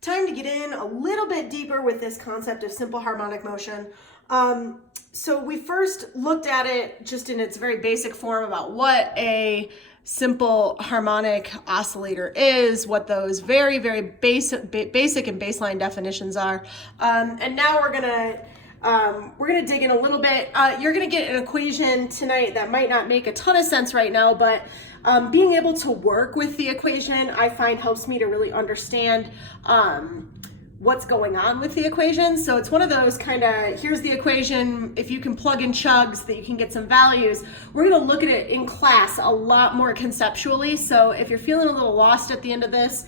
time to get in a little bit deeper with this concept of simple harmonic motion. So we first looked at it just in its very basic form about what a simple harmonic oscillator is, what those very, very basic and baseline definitions are. And now we're gonna dig in a little bit. You're gonna get an equation tonight that might not make a ton of sense right now, but being able to work with the equation, I find helps me to really understand what's going on with the equation. So it's one of those kind of, here's the equation, if you can plug in chugs that you can get some values. We're gonna look at it in class a lot more conceptually. So if you're feeling a little lost at the end of this,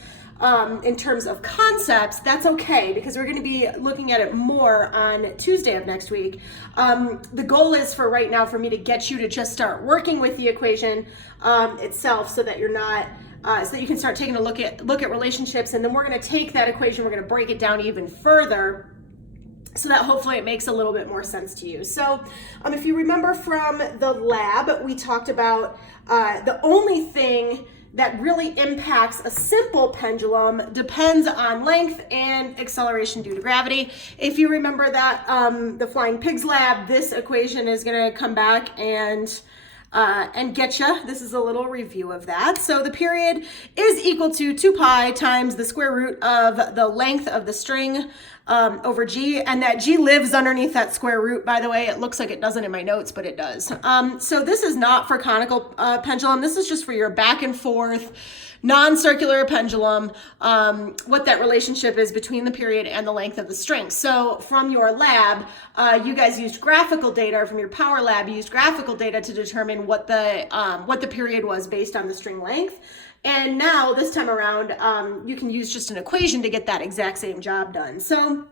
in terms of concepts, that's okay, because we're going to be looking at it more on Tuesday of next week. The goal is for right now for me to get you to just start working with the equation itself, so that you're not, so that you can start taking a look at relationships, and then we're going to take that equation, we're going to break it down even further, so that hopefully it makes a little bit more sense to you. So if you remember from the lab, we talked about the only thing that really impacts a simple pendulum depends on length and acceleration due to gravity. If you remember that, the Flying Pigs lab, this equation is gonna come back and get you. This is a little review of that. So the period is equal to 2 pi times the square root of the length of the string over G, and that G lives underneath that square root, by the way. It looks like it doesn't in my notes, but it does. So this is not for conical pendulum. This is just for your back and forth non-circular pendulum, what that relationship is between the period and the length of the string. So from your lab, you guys used graphical data, or from your power lab, you used graphical data to determine what the period was based on the string length. And now this time around, you can use just an equation to get that exact same job done. So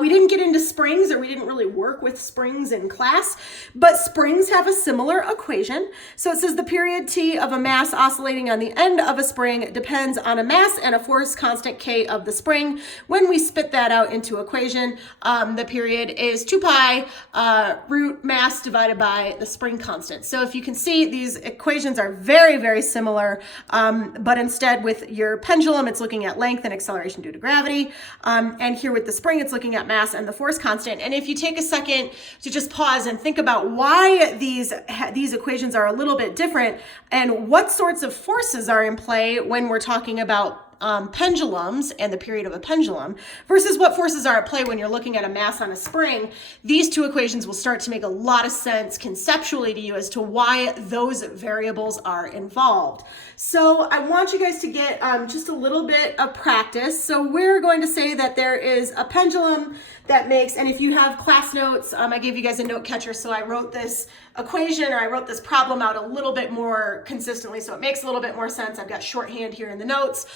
we didn't get into springs, or we didn't really work with springs in class, but springs have a similar equation. So it says the period T of a mass oscillating on the end of a spring depends on a mass and a force constant K of the spring. When we spit that out into equation, the period is 2 pi root mass divided by the spring constant. So if you can see, these equations are very, very similar, but instead with your pendulum, it's looking at length and acceleration due to gravity. And here with the spring, it's looking at mass and the force constant. And if you take a second to just pause and think about why these equations are a little bit different, and what sorts of forces are in play when we're talking about pendulums and the period of a pendulum versus what forces are at play when you're looking at a mass on a spring, these two equations will start to make a lot of sense conceptually to you as to why those variables are involved. So I want you guys to get just a little bit of practice. So we're going to say that there is a pendulum that makes, and if you have class notes, I gave you guys a note catcher, so I wrote this equation, or I wrote this problem out a little bit more consistently, so it makes a little bit more sense. I've got shorthand here in the notes.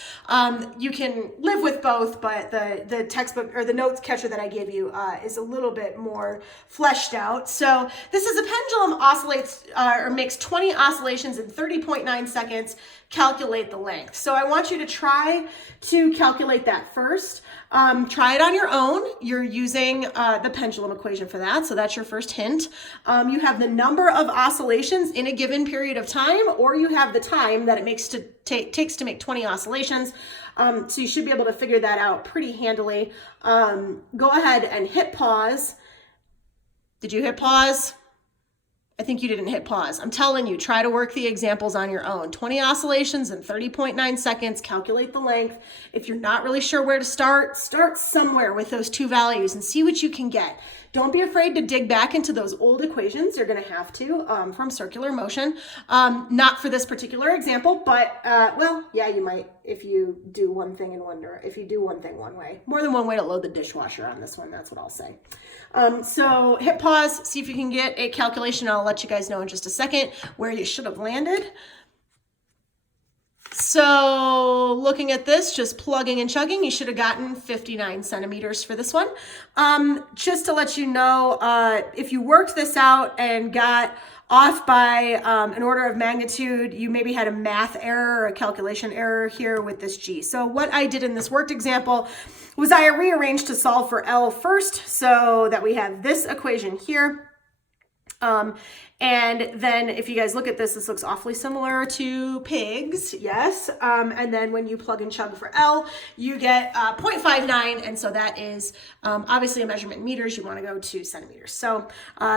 You can live with both, but the textbook, or the notes catcher that I gave you, is a little bit more fleshed out. So this is a pendulum oscillates, or makes 20 oscillations in 30.9 seconds. Calculate the length. So I want you to try to calculate that first. Try it on your own. You're using the pendulum equation for that. So that's your first hint. You have the number of oscillations in a given period of time, or you have the time that it takes to make 20 oscillations. So you should be able to figure that out pretty handily. Go ahead and hit pause. Did you hit pause? I think you didn't hit pause. I'm telling you, try to work the examples on your own. 20 oscillations in 30.9 seconds, calculate the length. If you're not really sure where to start somewhere with those two values and see what you can get. Don't be afraid to dig back into those old equations. You're gonna have to from circular motion. Not for this particular example, but well, yeah, you might if you do one thing if you do one thing one way. More than one way to load the dishwasher on this one, that's what I'll say. So hit pause, see if you can get a calculation. I'll let you guys know in just a second where you should have landed. So looking at this, just plugging and chugging, you should have gotten 59 centimeters for this one. Just to let you know, if you worked this out and got off by an order of magnitude, you maybe had a math error or a calculation error here with this G. So what I did in this worked example was I rearranged to solve for L first, so that we have this equation here. And then if you guys look at this, this looks awfully similar to pigs, yes. And then when you plug and chug for L, you get 0.59. And so that is obviously a measurement in meters. You want to go to centimeters. So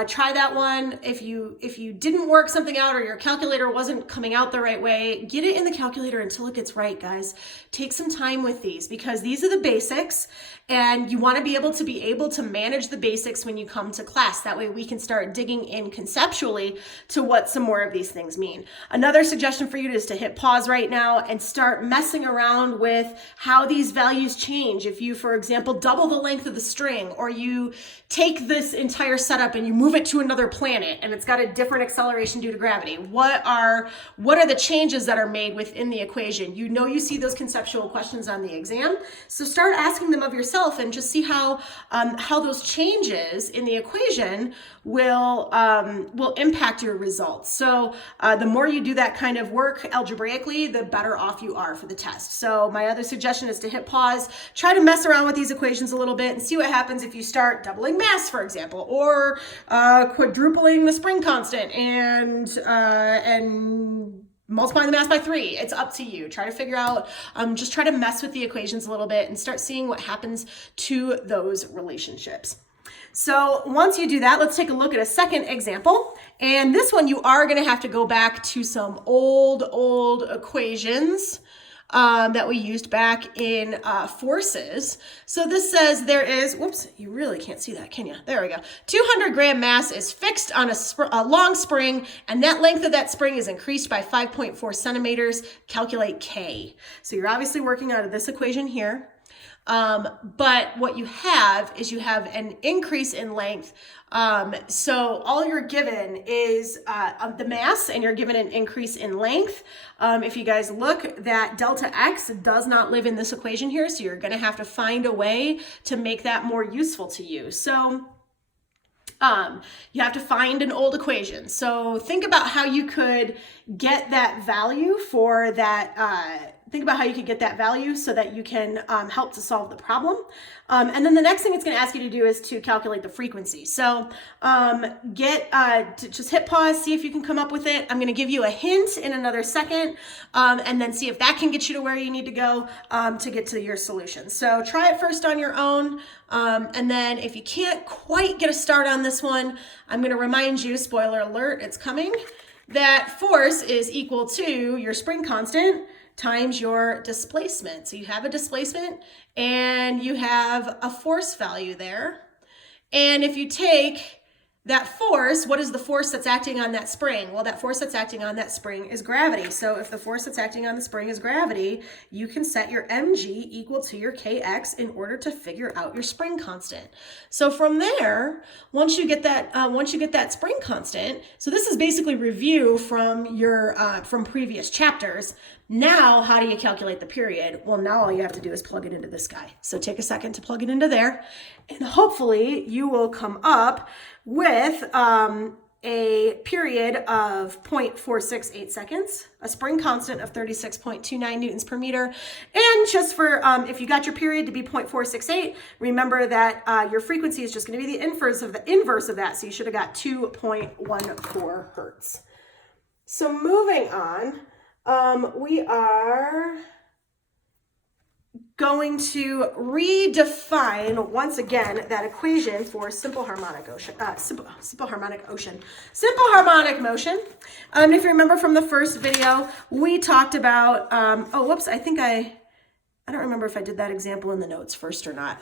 try that one. If you didn't work something out or your calculator wasn't coming out the right way, get it in the calculator until it gets right, guys. Take some time with these because these are the basics, and you want to be able to manage the basics when you come to class. That way we can start digging in conceptually to what some more of these things mean. Another suggestion for you is to hit pause right now and start messing around with how these values change. If you, for example, double the length of the string, or you take this entire setup and you move it to another planet and it's got a different acceleration due to gravity, what are the changes that are made within the equation? You know, you see those conceptual questions on the exam, so start asking them of yourself and just see how those changes in the equation will impact your results. So the more you do that kind of work algebraically, the better off you are for the test. So my other suggestion is to hit pause, try to mess around with these equations a little bit and see what happens if you start doubling mass, for example, or quadrupling the spring constant and multiplying the mass by 3. It's up to you. Try to figure out, just try to mess with the equations a little bit and start seeing what happens to those relationships. So once you do that, let's take a look at a second example. And this one, you are going to have to go back to some old equations that we used back in forces. So this says there is, whoops, you really can't see that, can you? There we go. 200 gram mass is fixed on a long spring, and that length of that spring is increased by 5.4 centimeters. Calculate K. So you're obviously working out of this equation here. But what you have is you have an increase in length. So all you're given is the mass, and you're given an increase in length. If you guys look, that delta X does not live in this equation here, so you're going to have to find a way to make that more useful to you. So you have to find an old equation. So think about how you could get that value for that, think about how you could get that value so that you can help to solve the problem. And then the next thing it's going to ask you to do is to calculate the frequency. So just hit pause, see if you can come up with it. I'm going to give you a hint in another second, and then see if that can get you to where you need to go to get to your solution. So try it first on your own. And then if you can't quite get a start on this one, I'm going to remind you, spoiler alert, it's coming, that force is equal to your spring constant times your displacement. So you have a displacement and you have a force value there. And if you take that force, what is the force that's acting on that spring? Well, that force that's acting on that spring is gravity. So if the force that's acting on the spring is gravity, you can set your mg equal to your kx in order to figure out your spring constant. So from there, once you get that spring constant, so this is basically review from your from previous chapters. Now, how do you calculate the period? Well, now all you have to do is plug it into this guy. So take a second to plug it into there, and hopefully you will come up with a period of 0.468 seconds, a spring constant of 36.29 newtons per meter. And just for, if you got your period to be 0.468, remember that your frequency is just going to be the inverse of that. So you should have got 2.14 hertz. So moving on, we are going to redefine once again that equation for simple harmonic motion. Simple harmonic motion. If you remember from the first video, we talked about. I don't remember if I did that example in the notes first or not.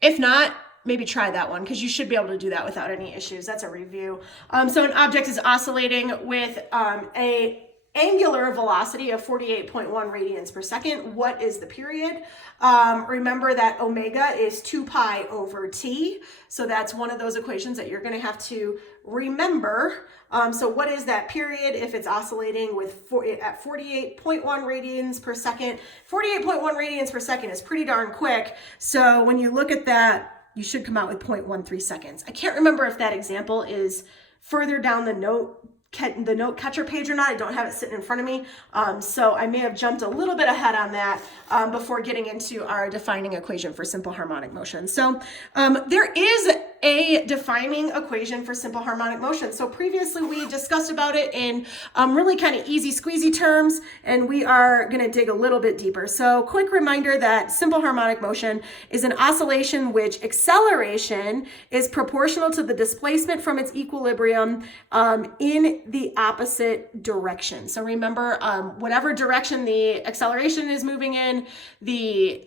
If not, maybe try that one because you should be able to do that without any issues. That's a review. So an object is oscillating with a angular velocity of 48.1 radians per second. What is the period? Remember that omega is 2 pi over t. So that's one of those equations that you're going to have to remember. So what is that period if it's oscillating at 48.1 radians per second? 48.1 radians per second is pretty darn quick. So when you look at that, you should come out with 0.13 seconds. I can't remember if that example is further down the note catcher page or not. I don't have it sitting in front of me. So I may have jumped a little bit ahead on that before getting into our defining equation for simple harmonic motion. So there is a defining equation for simple harmonic motion. So previously we discussed about it in really kind of easy squeezy terms, and we are going to dig a little bit deeper. So quick reminder that simple harmonic motion is an oscillation which acceleration is proportional to the displacement from its equilibrium in the opposite direction. So remember, whatever direction the acceleration is moving in, the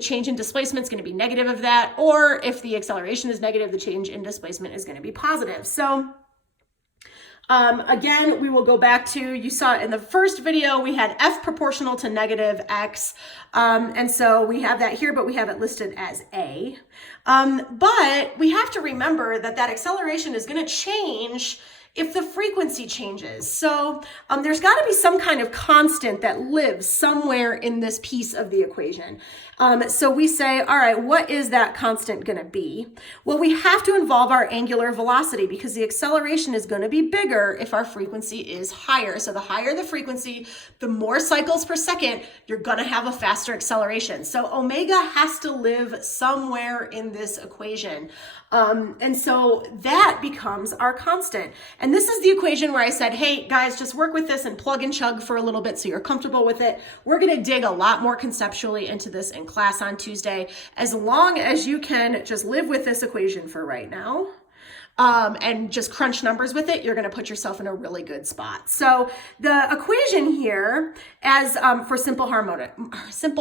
change in displacement is going to be negative of that, or if the acceleration is negative, the change in displacement is going to be positive. So again, we will go back to, you saw in the first video, we had F proportional to negative X. And so we have that here, but we have it listed as A. But we have to remember that that acceleration is going to change if the frequency changes. So there's got to be some kind of constant that lives somewhere in this piece of the equation. So we say, all right, what is that constant going to be? Well, we have to involve our angular velocity because the acceleration is going to be bigger if our frequency is higher. So the higher the frequency, the more cycles per second, you're going to have a faster acceleration. So omega has to live somewhere in this equation. And so that becomes our constant. And this is the equation where I said, hey guys, just work with this and plug and chug for a little bit so you're comfortable with it. We're going to dig a lot more conceptually into this in class on Tuesday. As long as you can just live with this equation for right now, and just crunch numbers with it, you're going to put yourself in a really good spot. So the equation here, as for simple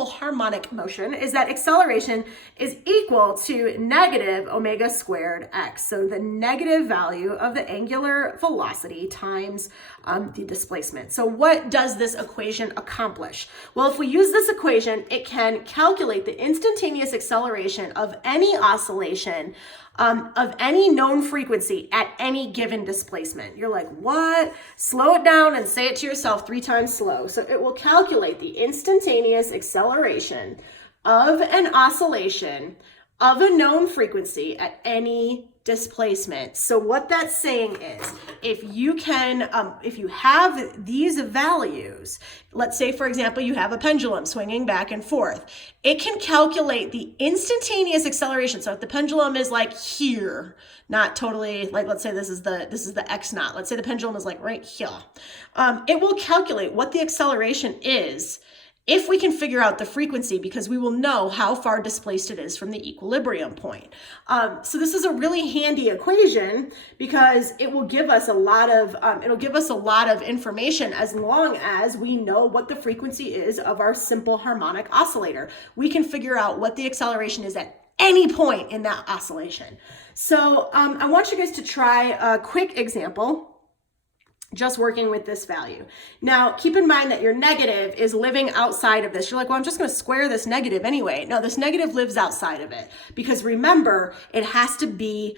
harmonic motion, is that acceleration is equal to negative omega squared x. So the negative value of the angular velocity times the displacement. So what does this equation accomplish? Well, if we use this equation, it can calculate the instantaneous acceleration of any oscillation of any known frequency at any given displacement. You're like, what? Slow it down and say it to yourself 3 times slow. So it will calculate the instantaneous acceleration of an oscillation of a known frequency at any displacement. So what that's saying is, if you have these values, let's say, for example, you have a pendulum swinging back and forth, it can calculate the instantaneous acceleration. So if the pendulum is like here, not totally like, let's say this is the X naught. Let's say the pendulum is like right here. It will calculate what the acceleration is if we can figure out the frequency, because we will know how far displaced it is from the equilibrium point. So this is a really handy equation because it will give us a lot of information as long as we know what the frequency is of our simple harmonic oscillator. We can figure out what the acceleration is at any point in that oscillation. So I want you guys to try a quick example just working with this value. Now, keep in mind that your negative is living outside of this. You're like, well, I'm just going to square this negative anyway. No, this negative lives outside of it because remember, it has to be,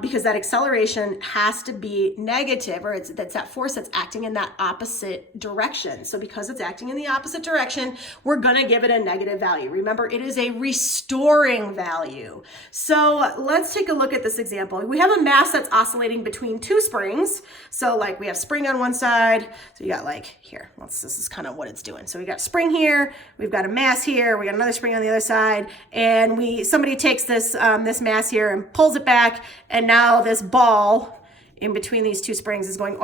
because that acceleration has to be negative, or that's that force that's acting in that opposite direction. So because it's acting in the opposite direction, we're going to give it a negative value. Remember, it is a restoring value. So let's take a look at this example. We have a mass that's oscillating between 2 springs. So like we have spring on one side, so you got like here, this is kind of what it's doing. So we got spring here, we've got a mass here, we got another spring on the other side, and somebody takes this this mass here and pulls it back, and now this ball in between these 2 springs is going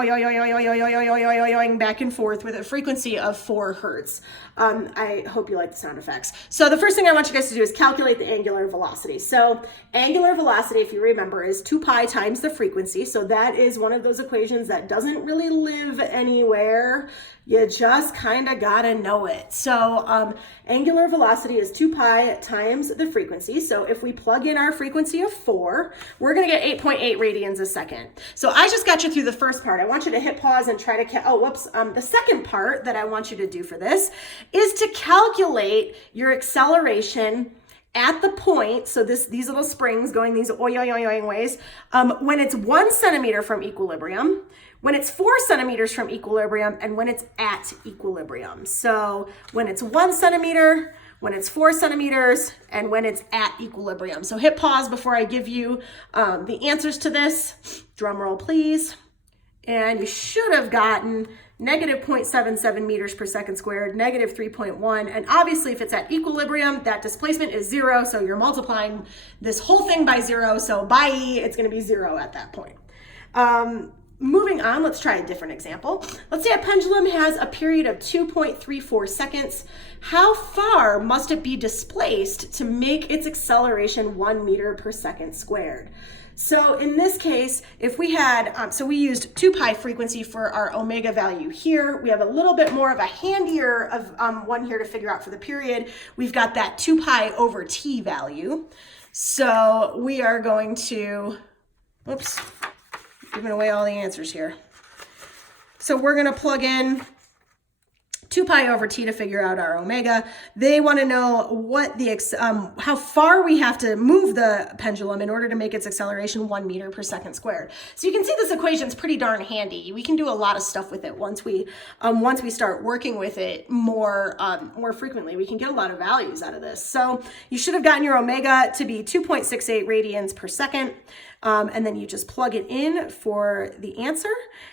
back and forth with a frequency of 4 hertz. I hope you like the sound effects. So the first thing I want you guys to do is calculate the angular velocity. So angular velocity, if you remember, is 2 pi times the frequency. So that is one of those equations that doesn't really live anywhere. You just kind of gotta know it. So angular velocity is 2 pi times the frequency. So if we plug in our frequency of 4, we're gonna get 8.8 radians a second. So I just got you through the first part. I want you to hit pause and try to, the second part that I want you to do for this is to calculate your acceleration at the point, so these little springs going these oing ways, when it's 1 centimeter from equilibrium, when it's 4 centimeters from equilibrium, and when it's at equilibrium. So when it's 1 centimeter, when it's 4 centimeters, and when it's at equilibrium. So hit pause before I give you the answers to this. Drum roll, please. And you should have gotten negative 0.77 meters per second squared, negative 3.1. And obviously if it's at equilibrium, that displacement is 0. So you're multiplying this whole thing by 0. So by E, it's going to be 0 at that point. Moving on, let's try a different example. Let's say a pendulum has a period of 2.34 seconds. How far must it be displaced to make its acceleration 1 meter per second squared? So in this case, if we had, so we used 2 pi frequency for our omega value here. We have a little bit more of a handier of one here to figure out for the period. We've got that 2 pi over t value. So we are going to, oops, giving away all the answers here. So we're going to plug in 2 pi over t to figure out our omega. They want to know what the how far we have to move the pendulum in order to make its acceleration 1 meter per second squared. So you can see this equation is pretty darn handy. We can do a lot of stuff with it once we start working with it more frequently. We can get a lot of values out of this. So you should have gotten your omega to be 2.68 radians per second. And then you just plug it in for the answer.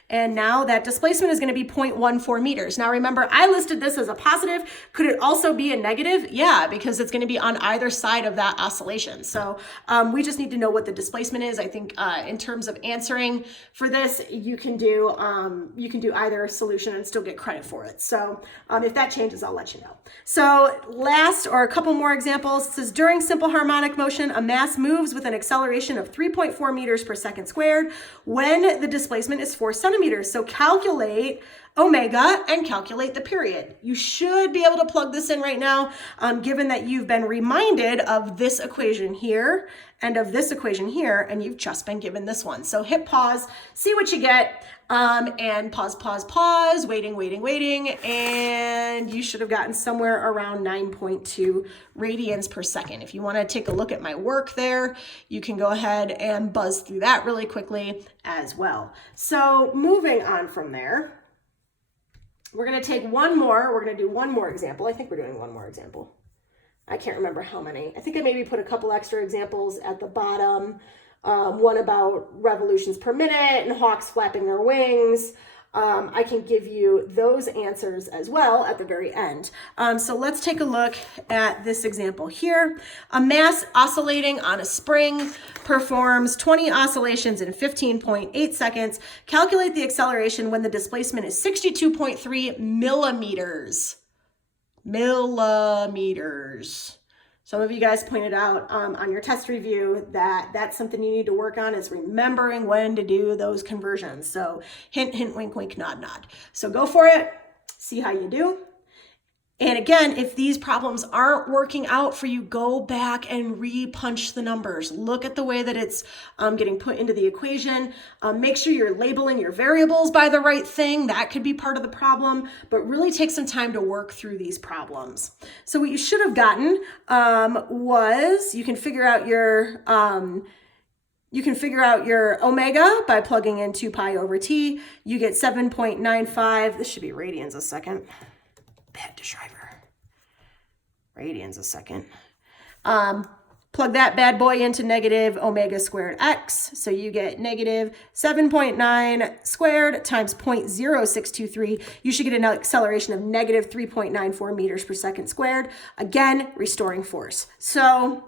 And now that displacement is going to be 0.14 meters. Now remember, I listed this as a positive. Could it also be a negative? Yeah, because it's going to be on either side of that oscillation. So we just need to know what the displacement is. I think in terms of answering for this, you can do either solution and still get credit for it. So if that changes, I'll let you know. So last, or a couple more examples, it says during simple harmonic motion, a mass moves with an acceleration of 3.4 meters per second squared when the displacement is 4 centimeters. So calculate omega and calculate the period. You should be able to plug this in right now, given that you've been reminded of this equation here and of this equation here, and you've just been given this one. So hit pause, see what you get, and pause, waiting, and you should have gotten somewhere around 9.2 radians per second. If you want to take a look at my work there, you can go ahead and buzz through that really quickly as well. So moving on from there, we're going to take one more. We're going to do one more example. I think we're doing one more example. I can't remember how many. I think I maybe put a couple extra examples at the bottom. One about revolutions per minute and hawks flapping their wings. I can give you those answers as well at the very end. So let's take a look at this example here. A mass oscillating on a spring performs 20 oscillations in 15.8 seconds. Calculate the acceleration when the displacement is 62.3 millimeters. Some of you guys pointed out on your test review that that's something you need to work on, is remembering when to do those conversions. So hint, hint, wink, wink, nod, nod. So go for it, see how you do. And again, if these problems aren't working out for you, go back and re-punch the numbers. Look at the way that it's getting put into the equation. Make sure you're labeling your variables by the right thing. That could be part of the problem, but really take some time to work through these problems. So what you should have gotten was you can figure out your omega by plugging in 2 pi over t. You get 7.95. This should be radians a second. Bad driver. Radians a second. Plug that bad boy into negative omega squared x. So you get negative 7.9 squared times 0.0623. You should get an acceleration of negative 3.94 meters per second squared. Again, restoring force. So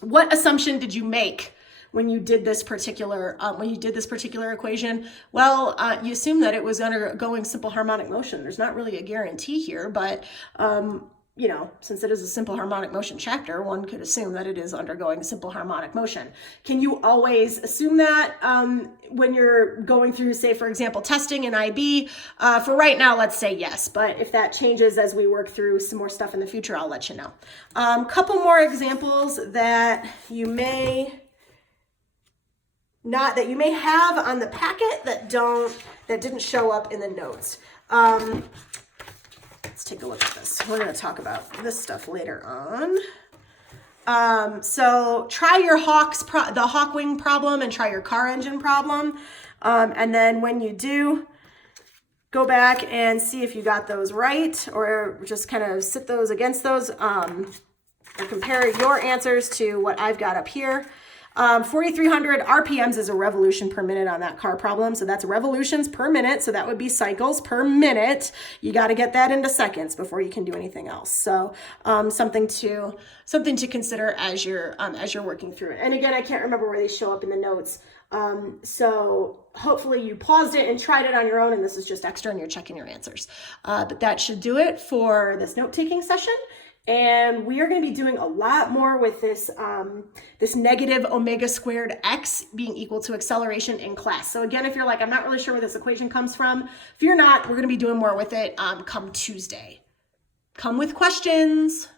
what assumption did you make when you did this particular equation? Well, you assume that it was undergoing simple harmonic motion. There's not really a guarantee here, but since it is a simple harmonic motion chapter, one could assume that it is undergoing simple harmonic motion. Can you always assume that when you're going through, say, for example, testing in IB? For right now, let's say yes, but if that changes as we work through some more stuff in the future, I'll let you know. Couple more examples that you may have on the packet that didn't show up in the notes. Let's take a look at this. We're going to talk about this stuff later on. So try your the hawk wing problem and try your car engine problem. And then when you do, go back and see if you got those right, or just kind of sit those against those, and compare your answers to what I've got up here. 4,300 RPMs is a revolution per minute on that car problem. So that's revolutions per minute. So that would be cycles per minute. You got to get that into seconds before you can do anything else. So something to consider as you're working through it. And again, I can't remember where they show up in the notes. So hopefully you paused it and tried it on your own, and this is just extra and you're checking your answers. But that should do it for this note-taking session. And we are going to be doing a lot more with this, this negative omega squared x being equal to acceleration in class. So again, if you're like, I'm not really sure where this equation comes from, if you're not, we're going to be doing more with it come Tuesday. Come with questions.